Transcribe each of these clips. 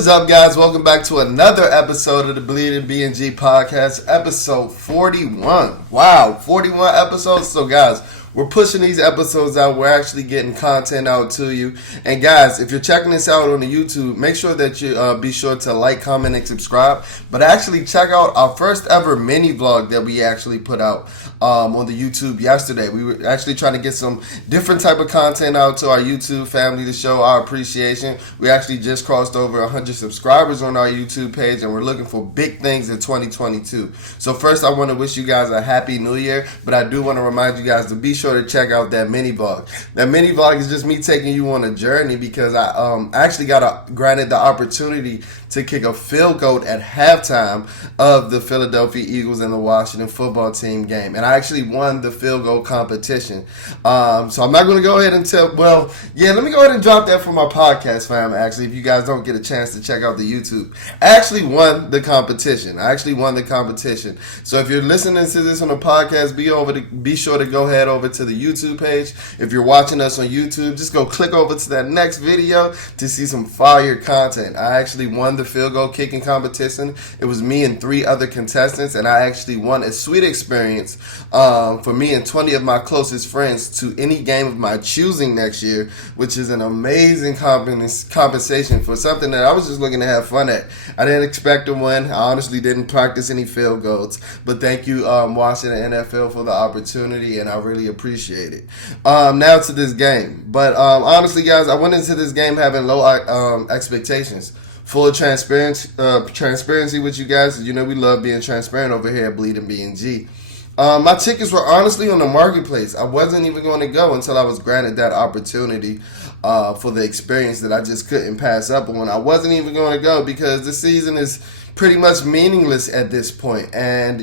is up, guys? Welcome back to another episode of the BnG podcast, episode 41. Wow, 41 episodes. So, guys, we're pushing these episodes out. We're actually getting content out to you. And, guys, if you're checking this out on the YouTube, make sure that you be sure to like, comment, and subscribe. But actually, check out our first ever mini vlog that we actually put out on the YouTube yesterday. We were actually trying to get some different type of content out to our YouTube family to show our appreciation. We actually just crossed over 100 subscribers on our YouTube page, and we're looking for big things in 2022. So first, I want to wish you guys a happy new year, but I do want to remind you guys to be sure to check out that mini vlog. That mini vlog is just me taking you on a journey because I actually got granted the opportunity to kick a field goal at halftime of the Philadelphia Eagles and the Washington football team game. And I actually won the field goal competition. So I'm not going to go ahead and let me go ahead and drop that for my podcast, fam, actually, if you guys don't get a chance to check out the YouTube. I actually won the competition. So if you're listening to this on a podcast, be sure to go ahead over to the YouTube page. If you're watching us on YouTube, just go click over to that next video to see some fire content. I actually won the field goal kicking competition. It was me and 3 other contestants, and I actually won a sweet experience for me and 20 of my closest friends to any game of my choosing next year, which is an amazing compensation for something that I was just looking to have fun at. I didn't expect to win. I honestly didn't practice any field goals, but thank you, Washington NFL, for the opportunity, and I really appreciate it. Now to this game. But honestly, guys, I went into this game having low expectations. Full of transparency with you guys. You know we love being transparent over here at BnG. My tickets were honestly on the marketplace. I wasn't even going to go until I was granted that opportunity for the experience that I just couldn't pass up on. I wasn't even going to go because the season is pretty much meaningless at this point. And,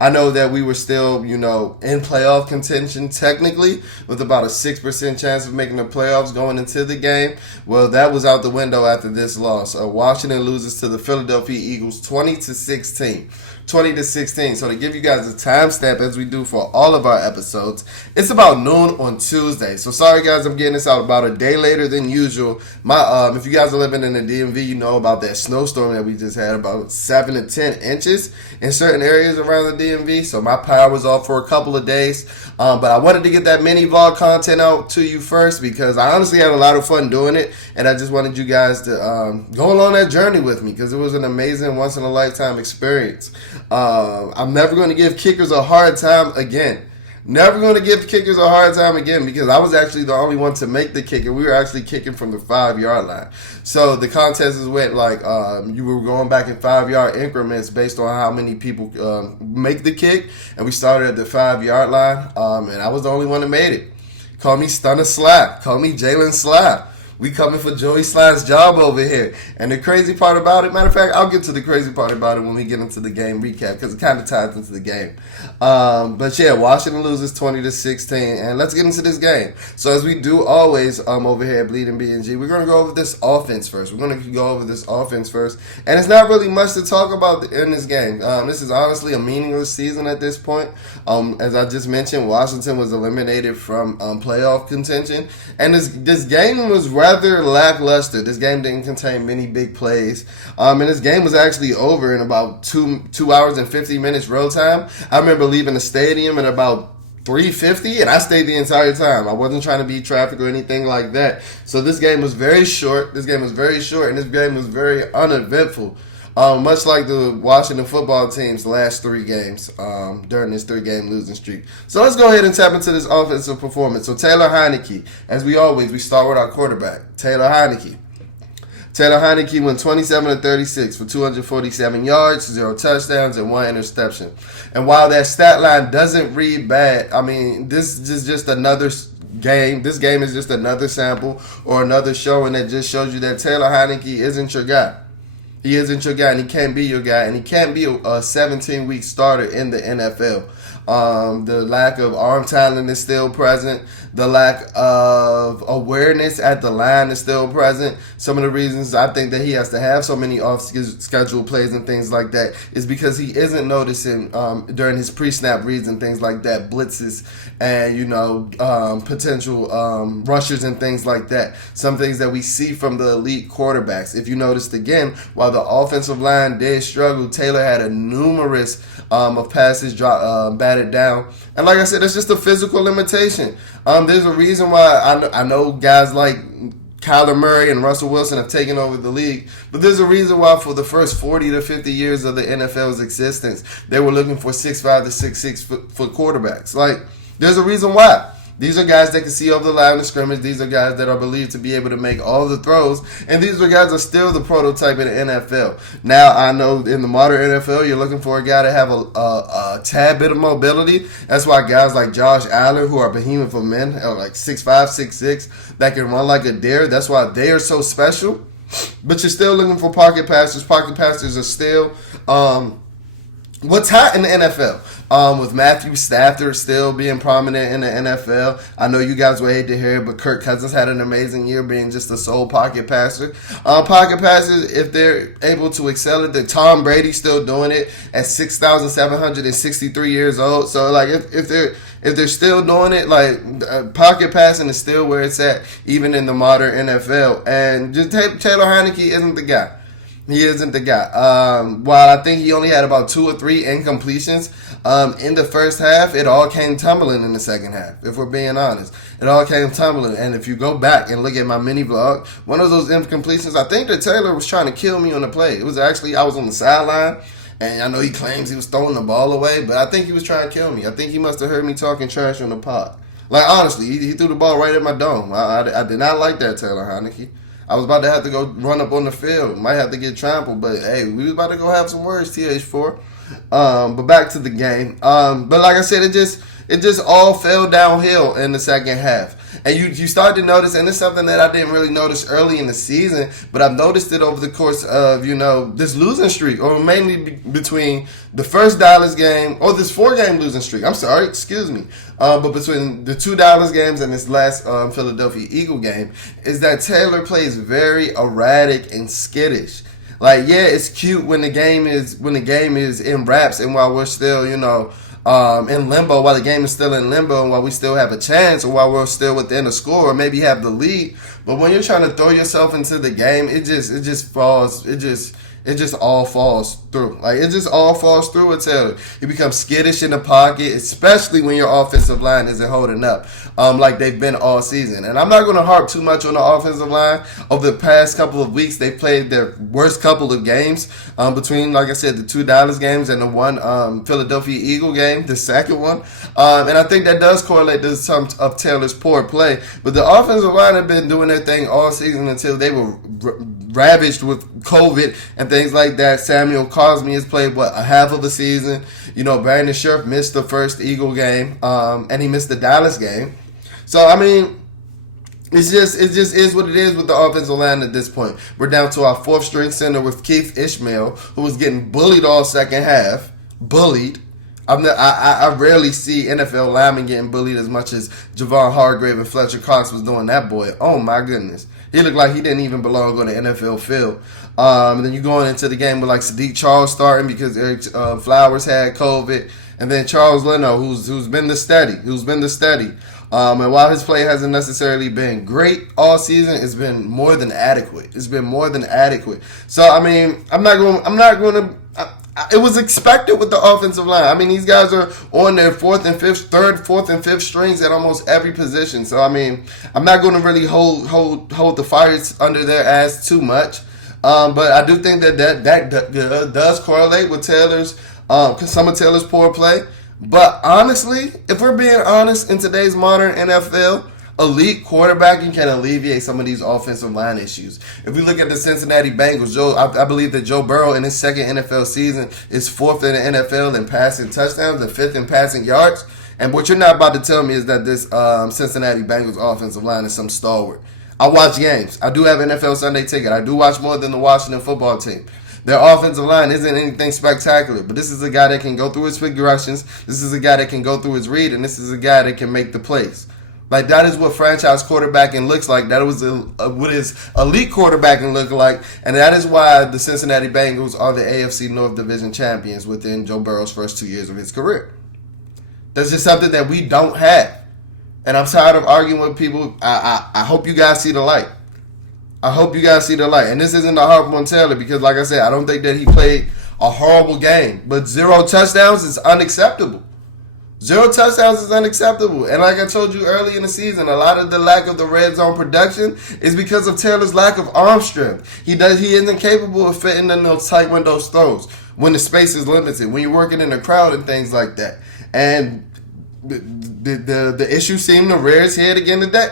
I know that we were still, in playoff contention technically with about a 6% chance of making the playoffs going into the game. Well, that was out the window after this loss. Washington loses to the Philadelphia Eagles 20-16. So to give you guys a timestamp, as we do for all of our episodes, it's about noon on Tuesday. So sorry guys, I'm getting this out about a day later than usual. If you guys are living in the DMV, you know about that snowstorm that we just had, about 7 to 10 inches in certain areas around the DMV. So my power was off for a couple of days. But I wanted to get that mini vlog content out to you first because I honestly had a lot of fun doing it, and I just wanted you guys to go along that journey with me because it was an amazing once-in-a-lifetime experience. I'm never going to give kickers a hard time again. Never going to give kickers a hard time again because I was actually the only one to make the kick, and we were actually kicking from the 5-yard line. So the contests went like you were going back in 5-yard increments based on how many people make the kick, and we started at the 5-yard line, and I was the only one that made it. Call me Stunner Slap. Call me Jalen Slap. We coming for Joey Slide's job over here. And the crazy part about it, matter of fact, I'll get to the crazy part about it when we get into the game recap because it kind of ties into the game. But yeah, Washington loses 20-16, and let's get into this game. So as we do always over here at BnG, we're going to go over this offense first. And it's not really much to talk about in this game. This is honestly a meaningless season at this point. As I just mentioned, Washington was eliminated from playoff contention, and this game was rather lackluster. This game didn't contain many big plays. And this game was actually over in about 2 hours and 50 minutes road time. I remember leaving the stadium at about 3:50, and I stayed the entire time. I wasn't trying to beat traffic or anything like that. So this game was very short. And this game was very uneventful. Much like the Washington football team's last 3 games during this 3-game losing streak. So let's go ahead and tap into this offensive performance. So Taylor Heinicke, as we start with our quarterback, Taylor Heinicke. Taylor Heinicke went 27-36 for 247 yards, 0 touchdowns, and 1 interception. And while that stat line doesn't read bad, I mean, this is just another game. This game is just another sample or another showing that just shows you that Taylor Heinicke isn't your guy. He isn't your guy, and he can't be your guy, and he can't be a 17-week starter in the NFL. The lack of arm talent is still present. The lack of awareness at the line is still present. Some of the reasons I think that he has to have so many off-schedule plays and things like that is because he isn't noticing during his pre-snap reads and things like that, blitzes and, potential rushers and things like that. Some things that we see from the elite quarterbacks. If you noticed again, while the offensive line did struggle, Taylor had a numerous of passes batted down. And like I said, it's just a physical limitation. There's a reason why I know guys like Kyler Murray and Russell Wilson have taken over the league, but there's a reason why for the first 40 to 50 years of the NFL's existence, they were looking for 6'5" to 6'6" foot quarterbacks. Like, there's a reason why. These are guys that can see over the line of scrimmage. These are guys that are believed to be able to make all the throws. And these are guys that are still the prototype in the NFL. Now, I know in the modern NFL, you're looking for a guy to have a tad bit of mobility. That's why guys like Josh Allen, who are behemoth of men, are like 6'5", 6'6", that can run like a deer. That's why they are so special. But you're still looking for pocket passers. Pocket passers are still what's hot in the NFL. With Matthew Stafford still being prominent in the NFL. I know you guys will hate to hear it, but Kirk Cousins had an amazing year being just a sole pocket passer. Pocket passers, if they're able to excel at it, Tom Brady's still doing it at 6,763 years old. So, like, if they're still doing it, like, pocket passing is still where it's at, even in the modern NFL. And just Taylor Heinicke isn't the guy. He isn't the guy. While I think he only had about 2 or 3 incompletions in the first half, it all came tumbling in the second half, if we're being honest. It all came tumbling. And if you go back and look at my mini vlog, one of those incompletions, I think that Taylor was trying to kill me on the play. It was actually, I was on the sideline, and I know he claims he was throwing the ball away, but I think he was trying to kill me. I think he must have heard me talking trash on the pod. Like, honestly, he threw the ball right at my dome. I did not like that, Taylor Heinicke. I was about to have to go run up on the field. Might have to get trampled, but hey, we was about to go have some words, TH4. But back to the game. But like I said, it just all fell downhill in the second half. And you start to notice, and it's something that I didn't really notice early in the season, but I've noticed it over the course of, this losing streak, or mainly between the first Dallas game, or this 4-game losing streak. I'm sorry, excuse me. But between the 2 Dallas games and this last Philadelphia Eagle game, is that Taylor plays very erratic and skittish. Like, yeah, it's cute when the game is in wraps, and while we're still, in limbo, while the game is still in limbo, and while we still have a chance, or while we're still within a score, or maybe have the lead. But when you're trying to throw yourself into the game, it just all falls through. Like, it just all falls through with Taylor. He becomes skittish in the pocket, especially when your offensive line isn't holding up like they've been all season. And I'm not going to harp too much on the offensive line. Over the past couple of weeks, they played their worst couple of games between, like I said, the 2 Dallas games and the 1 Philadelphia Eagle game, the second one. And I think that does correlate to some of Taylor's poor play. But the offensive line have been doing their thing all season until they were ravaged with COVID and things like that. Samuel Cosme has played, a half of a season. Brandon Scherf missed the first Eagle game, and he missed the Dallas game. So, I mean, it just is what it is with the offensive line at this point. We're down to our 4th string center with Keith Ishmael, who was getting bullied all second half. Bullied. I rarely see NFL linemen getting bullied as much as Javon Hargrave and Fletcher Cox was doing that boy. Oh, my goodness. He looked like he didn't even belong on the NFL field. And then you're going into the game with like Sadiq Charles starting because Eric Flowers had COVID. And then Charles Leno, who's been the steady. And while his play hasn't necessarily been great all season, it's been more than adequate. So, I mean, I'm not going to. It was expected with the offensive line. I mean, these guys are on their 4th and 5th strings at almost every position. So, I mean, I'm not going to really hold the fires under their ass too much. But I do think that does correlate with some of Taylor's poor play. But honestly, if we're being honest, in today's modern NFL, elite quarterbacking can alleviate some of these offensive line issues. If we look at the Cincinnati Bengals, I believe that Joe Burrow in his second NFL season is 4th in the NFL in passing touchdowns and 5th in passing yards. And what you're not about to tell me is that this Cincinnati Bengals offensive line is some stalwart. I watch games. I do have NFL Sunday ticket. I do watch more than the Washington football team. Their offensive line isn't anything spectacular, but this is a guy that can go through his progressions. This is a guy that can go through his read, and this is a guy that can make the plays. Like, that is what franchise quarterbacking looks like. That was what his elite quarterbacking look like, and that is why the Cincinnati Bengals are the AFC North Division champions within Joe Burrow's first 2 years of his career. That's just something that we don't have. And I'm tired of arguing with people. I hope you guys see the light. I hope you guys see the light. And this isn't a harp on Taylor because, like I said, I don't think that he played a horrible game. But 0 touchdowns is unacceptable. 0 touchdowns is unacceptable. And like I told you early in the season, a lot of the lack of the red zone production is because of Taylor's lack of arm strength. He isn't capable of fitting in those tight windows throws when the space is limited, when you're working in a crowd and things like that. And the issue seemed to rear its head again today,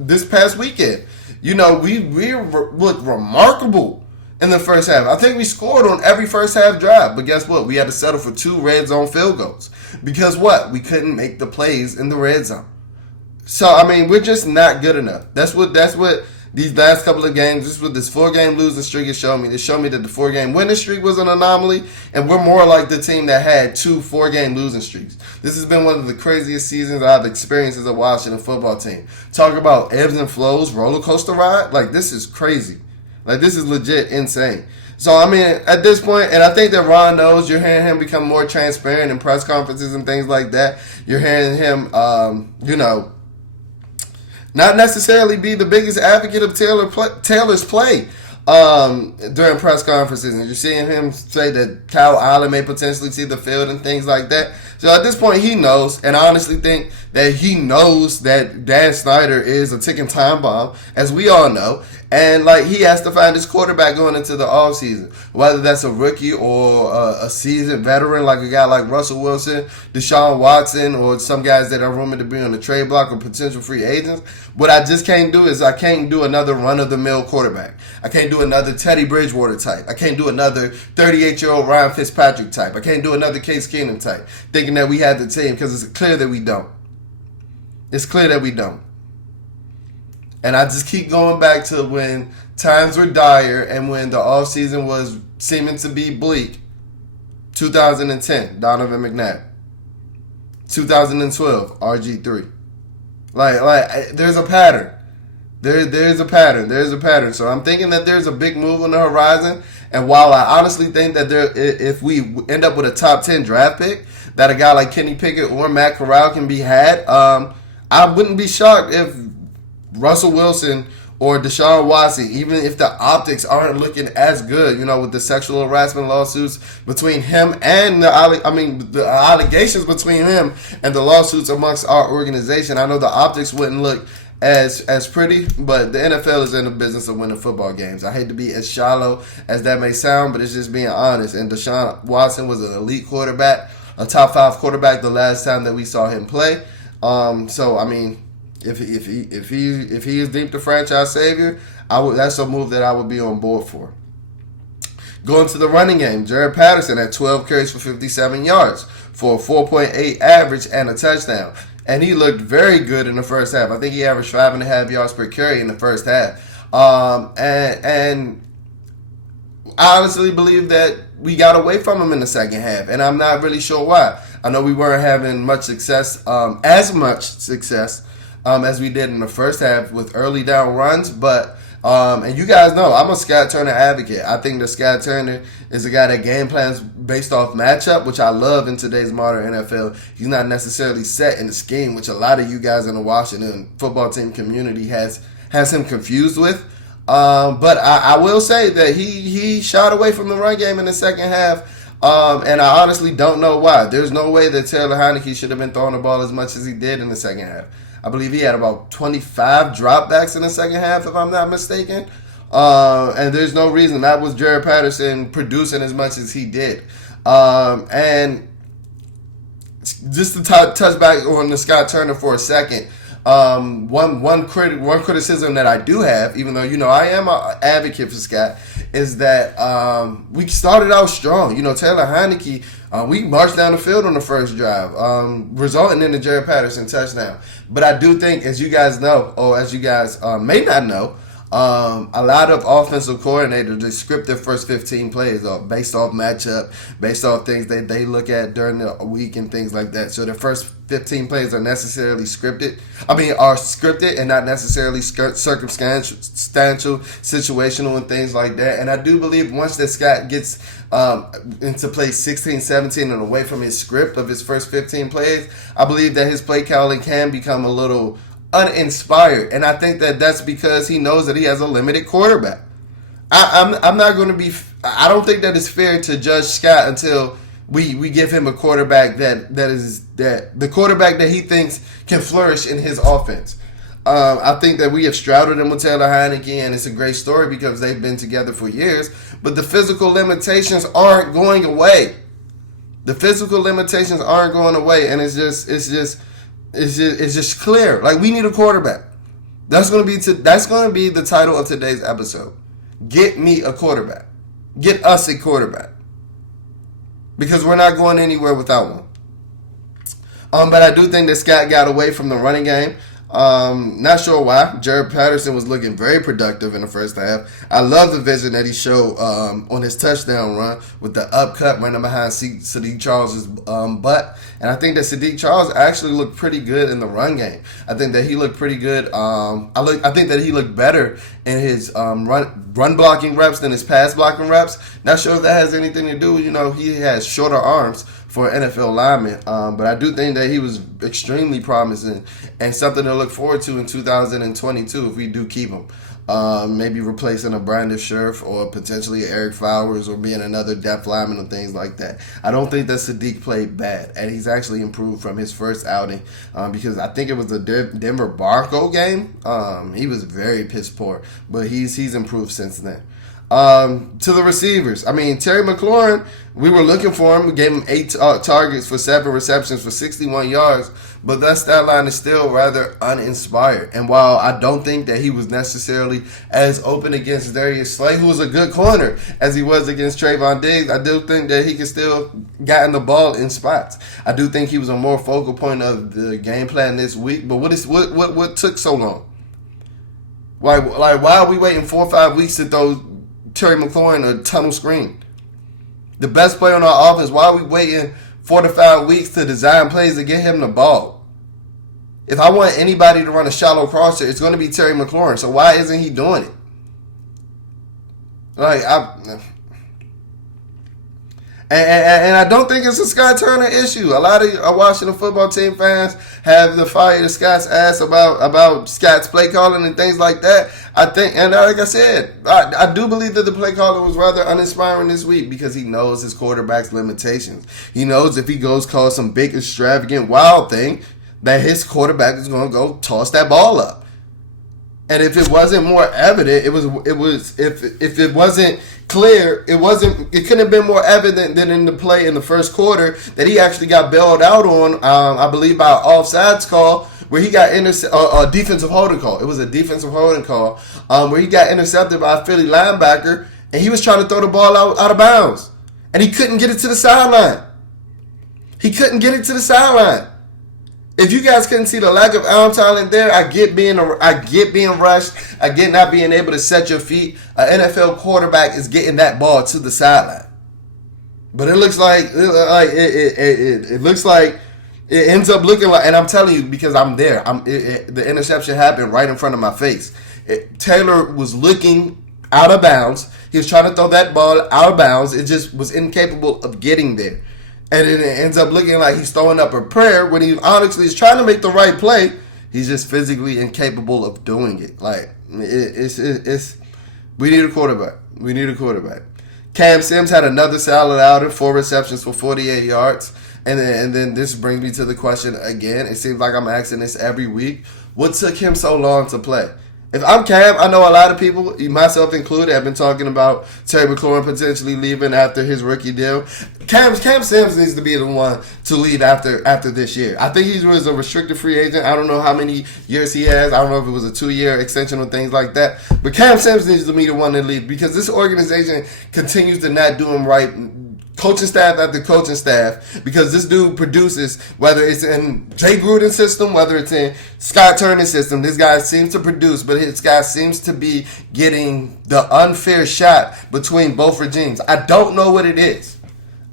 this past weekend. You know, we looked remarkable in the first half. I think we scored on every first half drive, but guess what? We had to settle for 2 red zone field goals because what? We couldn't make the plays in the red zone. So I mean, we're just not good enough. That's what these last couple of games, this is what this 4-game losing streak has shown me. It showed me that the 4-game winning streak was an anomaly, and we're more like the team that had 2 4-game losing streaks. This has been one of the craziest seasons I've experienced as a Washington football team. Talk about ebbs and flows, roller coaster ride. Like, this is crazy. Like, this is legit insane. So, I mean, at this point, and I think that Ron knows, you're hearing him become more transparent in press conferences and things like that. You're hearing him, not necessarily be the biggest advocate of Taylor's play during press conferences. And you're seeing him say that Kyle Allen may potentially see the field and things like that. So at this point, he knows. And I honestly think that he knows that Dan Snyder is a ticking time bomb, as we all know. And, like, he has to find his quarterback going into the offseason. Whether that's a rookie or a seasoned veteran like a guy like Russell Wilson, Deshaun Watson, or some guys that are rumored to be on the trade block or potential free agents. What I just can't do is I can't do another run-of-the-mill quarterback. I can't do another Teddy Bridgewater type. I can't do another 38-year-old Ryan Fitzpatrick type. I can't do another Case Keenum type, thinking that we have the team, because it's clear that we don't. It's clear that we don't. And I just keep going back to when times were dire and when the offseason was seeming to be bleak. 2010, Donovan McNabb. 2012, RG3. Like there's a pattern. There's a pattern. So I'm thinking that there's a big move on the horizon. And while I honestly think that if we end up with a top 10 draft pick, that a guy like Kenny Pickett or Matt Corral can be had, I wouldn't be shocked if Russell Wilson or Deshaun Watson, even if the optics aren't looking as good, with the sexual harassment lawsuits between him and the allegations between him and the lawsuits amongst our organization. I know the optics wouldn't look as pretty, but the NFL is in the business of winning football games. I hate to be as shallow as that may sound, but it's just being honest. And Deshaun Watson was an elite quarterback, a top 5 quarterback the last time that we saw him play. So I mean, if he is deemed the franchise savior, that's a move that I would be on board for. Going to the running game, Jared Patterson had 12 carries for 57 yards for a 4.8 average and a touchdown. And he looked very good in the first half. I think he averaged 5.5 yards per carry in the first half. And I honestly believe that we got away from him in the second half, and I'm not really sure why. I know we weren't having much success, as we did in the first half with early down runs, but and you guys know I'm a Scott Turner advocate. I think that Scott Turner is a guy that game plans based off matchup, which I love in today's modern NFL. He's not necessarily set in the scheme, which a lot of you guys in the Washington football team community has him confused with. But I will say that he shot away from the run game in the second half, and I honestly don't know why. There's no way that Taylor Heineke should have been throwing the ball as much as he did in the second half. I believe he had about 25 dropbacks in the second half, if I'm not mistaken. And there's no reason. That was Jared Patterson producing as much as he did. And just to touch back on the Scott Turner for a second, one criticism that I do have, even though I am an advocate for Scott, is that we started out strong. Taylor Heineke, we marched down the field on the first drive, resulting in the Jared Patterson touchdown. But I do think, as you guys know, or as you guys may not know, A lot of offensive coordinators, they script their first 15 plays based off matchup, based off things that they look at during the week and things like that. So the first 15 plays are necessarily scripted. Are scripted and not necessarily circumstantial, situational, and things like that. And I do believe once that Scott gets into play 16, 17, and away from his script of his first 15 plays, I believe that his play calling can become a little uninspired, and I think that that's because he knows that he has a limited quarterback. I'm not going to be. I don't think that it's fair to judge Scott until we give him a quarterback that the quarterback that he thinks can flourish in his offense. I think that we have shrouded him with Taylor Heineke, and it's a great story because they've been together for years. But the physical limitations aren't going away. The physical limitations aren't going away, and it's just clear. Like, we need a quarterback. That's going to be the title of today's episode. Get me a quarterback. Get us a quarterback. Because we're not going anywhere without one. But I do think that Scott got away from the running game. Not sure why. Jared Patterson was looking very productive in the first half. I love the vision that he showed on his touchdown run with the upcut running behind Sadiq Charles' butt. And I think that Sadiq Charles actually looked pretty good in the run game. I think that he looked pretty good. I think that he looked better in his run blocking reps than his pass blocking reps. Not sure if that has anything to do. He has shorter arms for an NFL lineman. But I do think that he was extremely promising and something to look forward to in 2022 if we do keep him. Maybe replacing a Brandon Scherf or potentially Eric Flowers or being another depth lineman and things like that. I don't think that Sadiq played bad, and he's actually improved from his first outing because I think it was the Denver Bronco game. He was very piss poor, but he's improved since then. To the receivers, Terry McLaurin, we were looking for him. We gave him 8 targets for 7 receptions for 61 yards, but that stat line is still rather uninspired. And while I don't think that he was necessarily as open against Darius Slay, who was a good corner, as he was against Trayvon Diggs, I do think that he could still gotten the ball in spots. I do think he was a more focal point of the game plan this week. But what took so long? Why are we waiting 4 or 5 weeks to throw Terry McLaurin a tunnel screen? The best player on our offense, why are we waiting 4 to 5 weeks to design plays to get him the ball? If I want anybody to run a shallow crosser, it's going to be Terry McLaurin. So why isn't he doing it? And I don't think it's a Scott Turner issue. A lot of Washington football team fans have the fire to Scott's ass about Scott's play calling and things like that. I think, and like I said, I do believe that the play calling was rather uninspiring this week because he knows his quarterback's limitations. He knows if he goes call some big, extravagant, wild thing, that his quarterback is going to go toss that ball up. And if it wasn't more evident, if it wasn't clear, it couldn't have been more evident than in the play in the first quarter that he actually got bailed out on, I believe by an offsides call where he got a defensive holding call. It was a defensive holding call where he got intercepted by a Philly linebacker and he was trying to throw the ball out of bounds and he couldn't get it to the sideline. If you guys couldn't see the lack of arm talent there, I get being rushed. I get not being able to set your feet. An NFL quarterback is getting that ball to the sideline, but it looks like it ends up looking like. And I'm telling you because I'm there. The interception happened right in front of my face. Taylor was looking out of bounds. He was trying to throw that ball out of bounds. It just was incapable of getting there. And then it ends up looking like he's throwing up a prayer when he honestly is trying to make the right play. He's just physically incapable of doing it. Like, we need a quarterback. Cam Sims had another solid outing, 4 receptions for 48 yards. And then this brings me to the question again. It seems like I'm asking this every week. What took him so long to play? If I'm Cam, I know a lot of people, myself included, have been talking about Terry McLaurin potentially leaving after his rookie deal. Cam Sims needs to be the one to leave after this year. I think he was a restricted free agent. I don't know how many years he has. I don't know if it was a 2-year extension or things like that. But Cam Sims needs to be the one to leave because this organization continues to not do him right coaching staff after coaching staff, because this dude produces, whether it's in Jay Gruden's system, whether it's in Scott Turner's system, this guy seems to produce, but this guy seems to be getting the unfair shot between both regimes. I don't know what it is.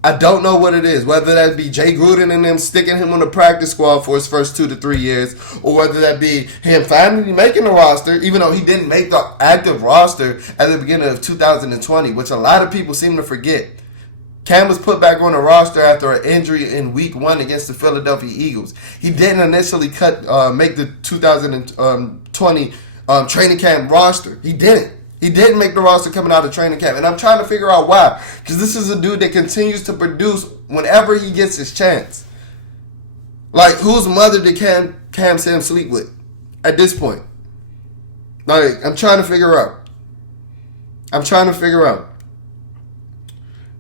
Whether that be Jay Gruden and them sticking him on the practice squad for his first 2 to 3 years, or whether that be him finally making the roster, even though he didn't make the active roster at the beginning of 2020, which a lot of people seem to forget. Cam was put back on the roster after an injury in Week 1 against the Philadelphia Eagles. He didn't initially make the 2020 training camp roster. He didn't. He didn't make the roster coming out of training camp. And I'm trying to figure out why. Because this is a dude that continues to produce whenever he gets his chance. Like, whose mother did Cam Sam sleep with at this point? Like, I'm trying to figure out.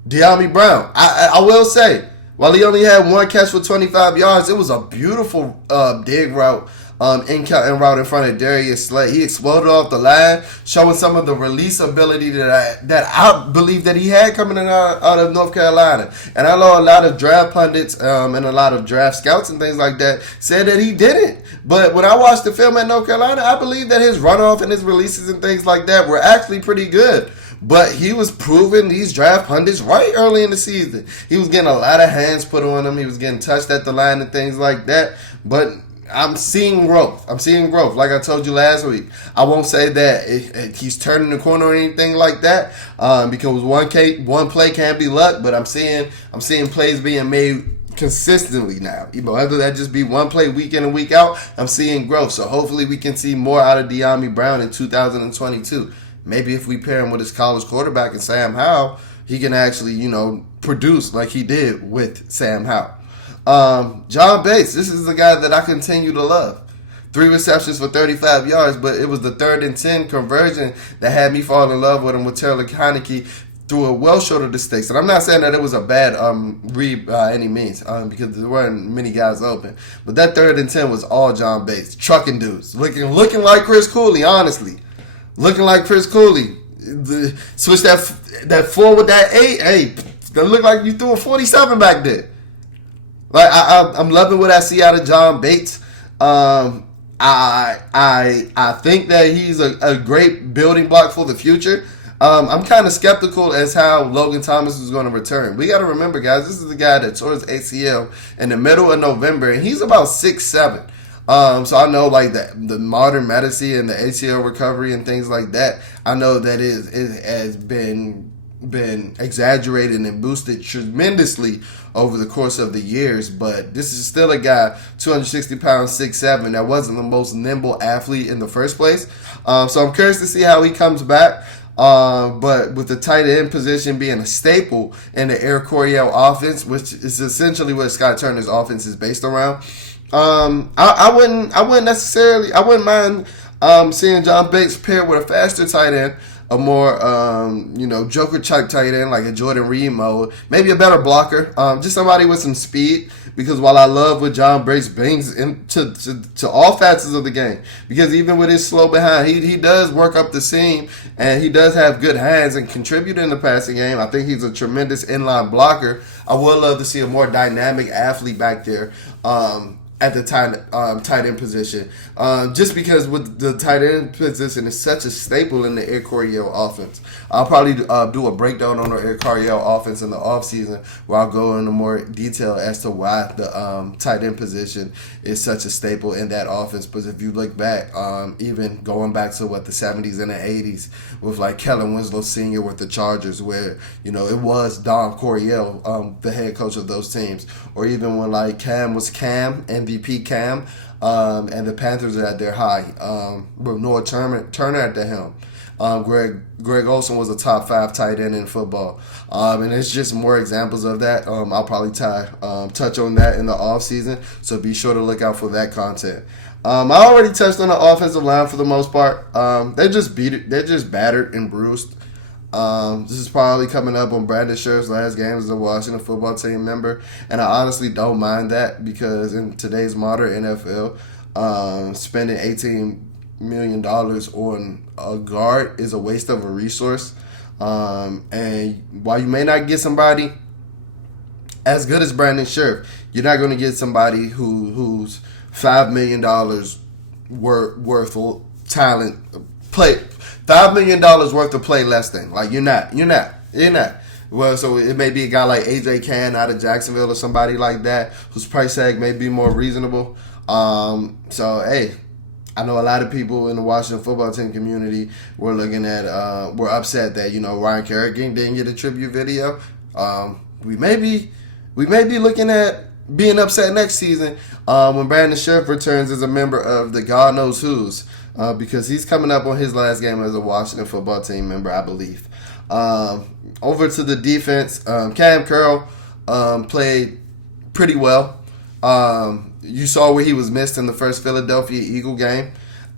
De'Ami Brown. I will say, while he only had one catch for 25 yards, it was a beautiful dig route. In route in front of Darius Slay. He exploded off the line, showing some of the release ability that I believe that he had coming out of North Carolina. And I know a lot of draft pundits and a lot of draft scouts and things like that said that he didn't. But when I watched the film at North Carolina, I believe that his runoff and his releases and things like that were actually pretty good. But he was proving these draft pundits right early in the season. He was getting a lot of hands put on him. He was getting touched at the line and things like that. But I'm seeing growth. Like I told you last week. I won't say that he's turning the corner or anything like that, because one play can't be luck. But I'm seeing plays being made consistently now. Whether that just be one play week in and week out, I'm seeing growth. So hopefully we can see more out of De'Ami Brown in 2022. Maybe if we pair him with his college quarterback and Sam Howell, he can actually, produce like he did with Sam Howell. John Bates, this is the guy that I continue to love. 3 receptions for 35 yards, but it was the 3rd and 10 conversion that had me fall in love with him, with Taylor Heinicke, threw it well short of the sticks. And I'm not saying that it was a bad read by any means, because there weren't many guys open. But that 3rd and 10 was all John Bates, trucking dudes, looking like Chris Cooley, honestly. Looking like Chris Cooley. Switch that 4 with that 8. Hey, that looked like you threw a 47 back there. Like I'm loving what I see out of John Bates. I think that he's a great building block for the future. I'm kind of skeptical as how Logan Thomas is going to return. We got to remember, guys, this is the guy that tore his ACL in the middle of November, and he's about 6'7". So I know like the modern medicine and the ACL recovery and things like that. I know that it has been exaggerated and boosted tremendously over the course of the years, but this is still a guy, 260 pounds, 6'7", that wasn't the most nimble athlete in the first place. So I'm curious to see how he comes back. But with the tight end position being a staple in the Air Coryell offense, which is essentially what Scott Turner's offense is based around, I wouldn't mind seeing John Bates paired with a faster tight end, a more Joker type tight end like a Jordan Reed mode, maybe a better blocker, just somebody with some speed. Because while I love what John Bates brings into to all facets of the game, because even with his slow behind, he does work up the seam and he does have good hands and contribute in the passing game. I think he's a tremendous inline blocker. I would love to see a more dynamic athlete back there. At the tight end position, just because with the tight end position is such a staple in the Air Coryell offense. I'll probably do a breakdown on the Air Coryell offense in the offseason where I'll go into more detail as to why the tight end position is such a staple in that offense. But if you look back, even going back to the 70s and the 80s with like Kellen Winslow Sr. with the Chargers, where it was Don Coryell, the head coach of those teams, or even when like Cam was Cam, MVP Cam, and the Panthers are at their high, with Noah Turner at the helm. Greg Olsen was a top 5 tight end in football. And it's just more examples of that. I'll probably touch on that in the offseason, so be sure to look out for that content. I already touched on the offensive line for the most part. They're just battered and bruised. This is probably coming up on Brandon Scherf's last game as a Washington football team member, and I honestly don't mind that, because in today's modern NFL, spending $18 million on a guard is a waste of a resource. And while you may not get somebody as good as Brandon Scherf, you're not going to get somebody who's $5 million worth of talent play. $5 million worth of play less than. Like, you're not. Well, so it may be a guy like AJ Cann out of Jacksonville or somebody like that whose price tag may be more reasonable. So hey, I know a lot of people in the Washington football team community were looking at were upset that Ryan Kerrigan didn't get a tribute video. We may be looking at being upset next season when Brandon Scherf returns as a member of the God knows who's, because he's coming up on his last game as a Washington football team member, I believe. Over to the defense, Cam Curl played pretty well. You saw where he was missed in the first Philadelphia Eagle game.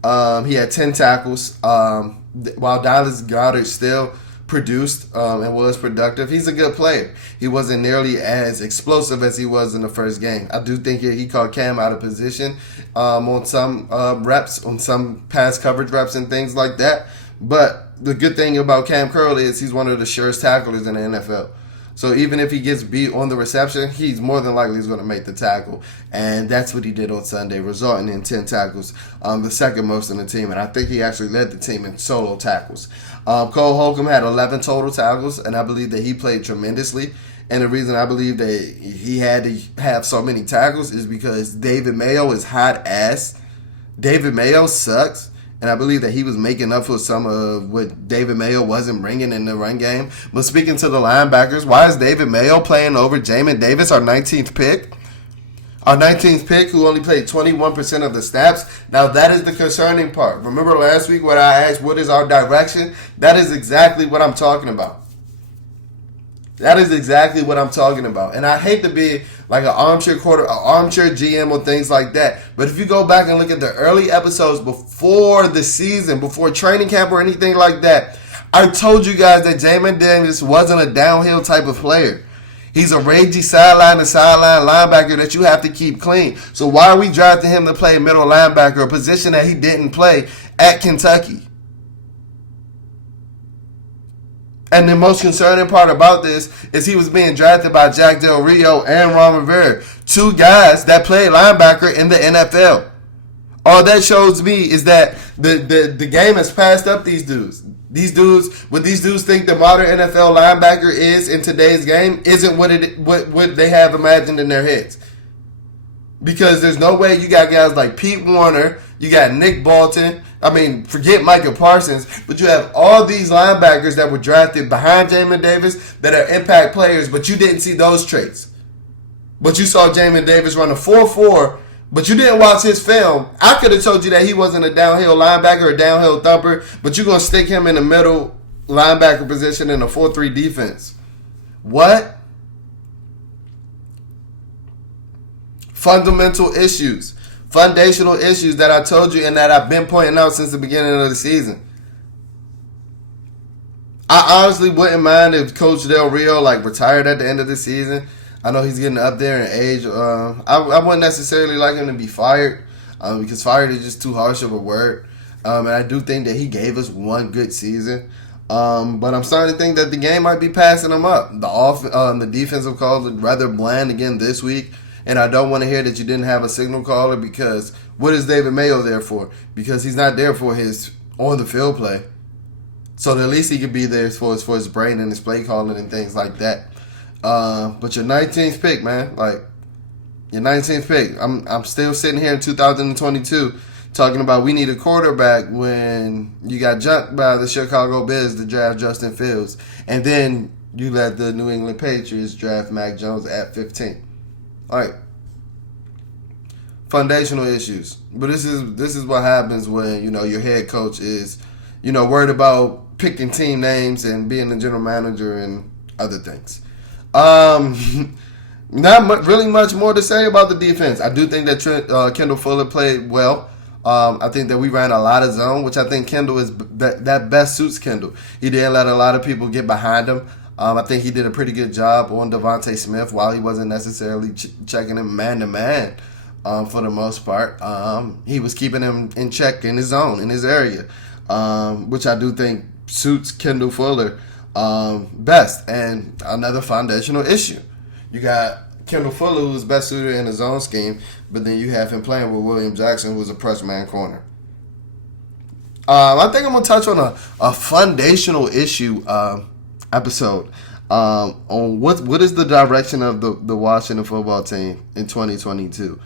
He had 10 tackles. While Dallas Goedert still produced and was productive, he's a good player. He wasn't nearly as explosive as he was in the first game. I do think he caught Cam out of position on some reps, on some pass coverage reps and things like that. But the good thing about Cam Curl is he's one of the surest tacklers in the NFL. So even if he gets beat on the reception, he's more than likely going to make the tackle. And that's what he did on Sunday, resulting in 10 tackles, the second most in the team. And I think he actually led the team in solo tackles. Cole Holcomb had 11 total tackles, and I believe that he played tremendously. And the reason I believe that he had to have so many tackles is because David Mayo is hot ass. David Mayo sucks. And I believe that he was making up for some of what David Mayo wasn't bringing in the run game. But speaking to the linebackers, why is David Mayo playing over Jamin Davis, our 19th pick? Our 19th pick, who only played 21% of the snaps. Now, that is the concerning part. Remember last week when I asked, what is our direction? That is exactly what I'm talking about. That is exactly what I'm talking about. And I hate to be like an armchair GM or things like that. But if you go back and look at the early episodes before the season, before training camp or anything like that, I told you guys that Jamin Davis wasn't a downhill type of player. He's a ragey sideline to sideline linebacker that you have to keep clean. So why are we drafting him to play middle linebacker, a position that he didn't play at Kentucky? And the most concerning part about this is he was being drafted by Jack Del Rio and Ron Rivera, two guys that played linebacker in the NFL. All that shows me is that the game has passed up these dudes. What these dudes think the modern NFL linebacker is in today's game isn't what they have imagined in their heads. Because there's no way you got guys like Pete Warner, you got Nick Bolton, forget Micah Parsons, but you have all these linebackers that were drafted behind Jamin Davis that are impact players, but you didn't see those traits. But you saw Jamin Davis run a 4.4, but you didn't watch his film. I could have told you that he wasn't a downhill linebacker or a downhill thumper, but you're going to stick him in the middle linebacker position in a 4-3 defense. What? Foundational issues that I told you and that I've been pointing out since the beginning of the season. I honestly wouldn't mind if Coach Del Rio retired at the end of the season. I know he's getting up there in age. I wouldn't necessarily like him to be fired because fired is just too harsh of a word. And I do think that he gave us one good season. But I'm starting to think that the game might be passing him up. The defensive calls look rather bland again this week. And I don't want to hear that you didn't have a signal caller, because what is David Mayo there for? Because he's not there for his on-the-field play. So at least he could be there for his brain and his play calling and things like that. But your 19th pick, man, your 19th pick. I'm still sitting here in 2022 talking about we need a quarterback when you got jumped by the Chicago Bears to draft Justin Fields. And then you let the New England Patriots draft Mac Jones at 15. All right, foundational issues. But this is what happens when your head coach is worried about picking team names and being the general manager and other things. Not really much more to say about the defense. I do think that Kendall Fuller played well. I think that we ran a lot of zone, which I think Kendall is that best suits Kendall. He didn't let a lot of people get behind him. I think he did a pretty good job on Devontae Smith while he wasn't necessarily checking him man-to-man for the most part. He was keeping him in check in his zone, in his area, which I do think suits Kendall Fuller best. And another foundational issue. You got Kendall Fuller, who's best suited in his own scheme, but then you have him playing with William Jackson, who's a press man corner. I think I'm gonna touch on a foundational issue episode on what is the direction of the Washington football team in 2022.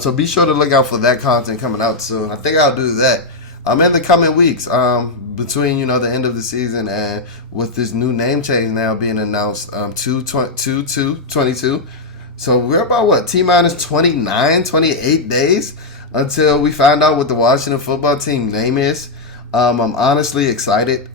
So be sure to look out for that content coming out soon. I think I'll do that in the coming weeks between the end of the season and with this new name change now being announced 2/22. So we're about T-minus 29, 28 days until we find out what the Washington football team name is. I'm honestly excited.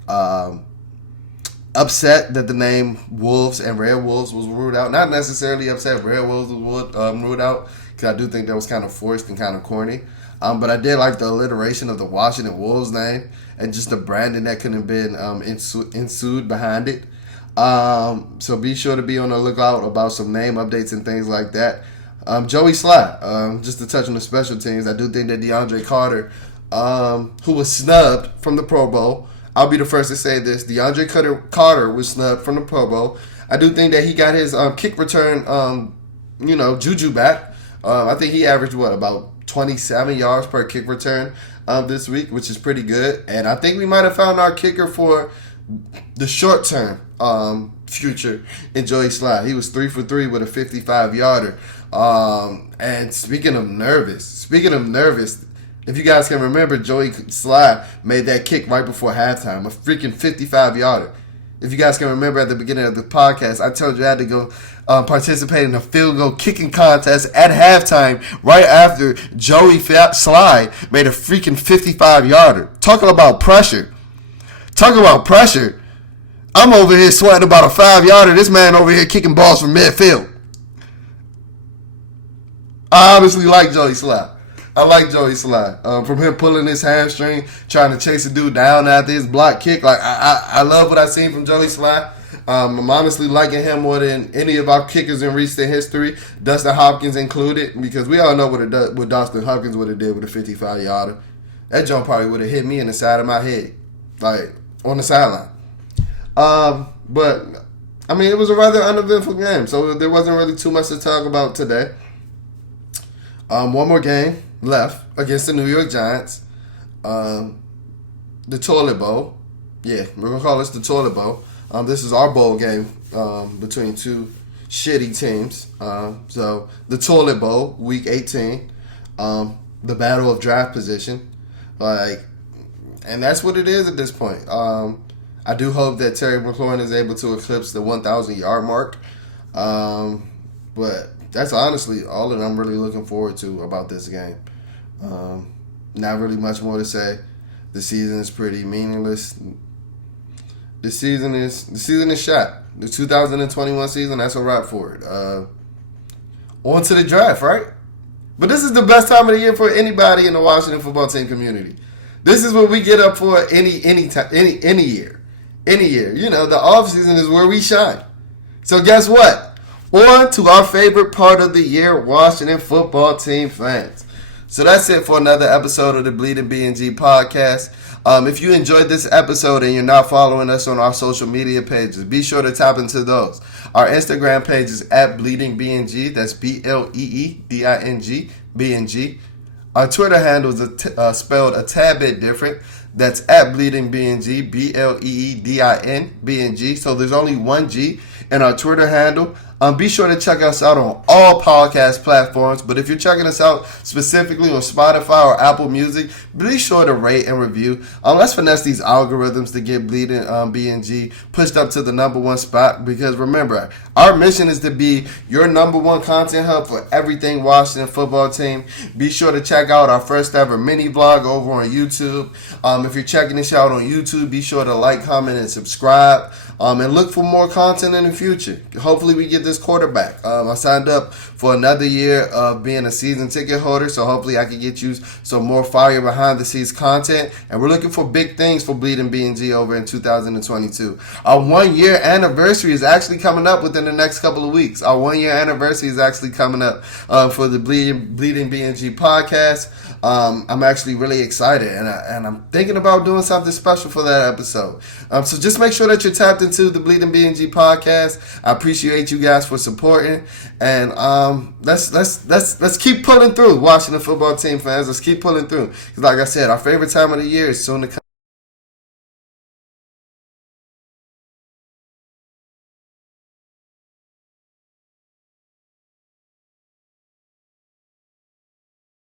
Upset that the name Wolves and Red Wolves was ruled out. Not necessarily upset Red Wolves was ruled out, because I do think that was kind of forced and kind of corny. But I did like the alliteration of the Washington Wolves name and just the branding that could have been ensued behind it. So be sure to be on the lookout about some name updates and things like that. Joey Sly, just to touch on the special teams, I do think that DeAndre Carter, who was snubbed from the Pro Bowl, I'll be the first to say this, DeAndre Carter was snubbed from the Pro Bowl. I do think that he got his kick return, juju back. I think he averaged, about 27 yards per kick return this week, which is pretty good. And I think we might have found our kicker for the short-term future in Joey Sly. He was 3 for 3 with a 55-yarder. And speaking of nervous, if you guys can remember, Joey Sly made that kick right before halftime, a freaking 55-yarder. If you guys can remember at the beginning of the podcast, I told you I had to go participate in a field goal kicking contest at halftime right after Joey Sly made a freaking 55-yarder. Talking about pressure. I'm over here sweating about a 5-yarder. This man over here kicking balls from midfield. I honestly like Joey Sly. From him pulling his hamstring, trying to chase a dude down after his block kick. I love what I've seen from Joey Sly. I'm honestly liking him more than any of our kickers in recent history, Dustin Hopkins included, because we all know what Dustin Hopkins would have did with a 55-yarder. That jump probably would have hit me in the side of my head, on the sideline. But, it was a rather uneventful game, so there wasn't really too much to talk about today. One more game left against the New York Giants. The Toilet Bowl. Yeah, we're going to call this the Toilet Bowl. This is our bowl game between two shitty teams. So the Toilet Bowl, Week 18. The battle of draft position. And that's what it is at this point. I do hope that Terry McLaurin is able to eclipse the 1,000-yard mark. But that's honestly all that I'm really looking forward to about this game. Not really much more to say. The season is pretty meaningless. The season is shot. The 2021 season, that's a wrap for it. On to the draft, right? But this is the best time of the year for anybody in the Washington football team community. This is what we get up for any year. Any year. The offseason is where we shine. So guess what? On to our favorite part of the year, Washington football team fans. So that's it for another episode of the Bleeding BnG podcast. If you enjoyed this episode and you're not following us on our social media pages, be sure to tap into those. Our Instagram page is at Bleeding BnG. That's BLEEDING, BnG. Our Twitter handle is spelled a tad bit different. That's at Bleeding BnG, BLEEDIN, BnG. So there's only one G in our Twitter handle. Be sure to check us out on all podcast platforms. But if you're checking us out specifically on Spotify or Apple Music, be sure to rate and review. Let's finesse these algorithms to get Bleeding BnG pushed up to the number one spot. Because remember, our mission is to be your number one content hub for everything Washington football team. Be sure to check out our first ever mini vlog over on YouTube. If you're checking this out on YouTube, be sure to like, comment, and subscribe. And look for more content in the future. Hopefully we get this quarterback. I signed up for another year of being a season ticket holder, so hopefully I can get you some more fire behind the scenes content. And we're looking for big things for Bleeding BnG over in 2022. Our 1-year anniversary is actually coming up within the next couple of weeks. Our 1-year anniversary is actually coming up for the Bleeding BnG podcast. I'm actually really excited, and I'm thinking about doing something special for that episode. So just make sure that you're tapped listening to the Bleeding BnG podcast. I appreciate you guys for supporting, and let's keep pulling through. Washington football team fans, let's keep pulling through. Like I said, our favorite time of the year is soon to come.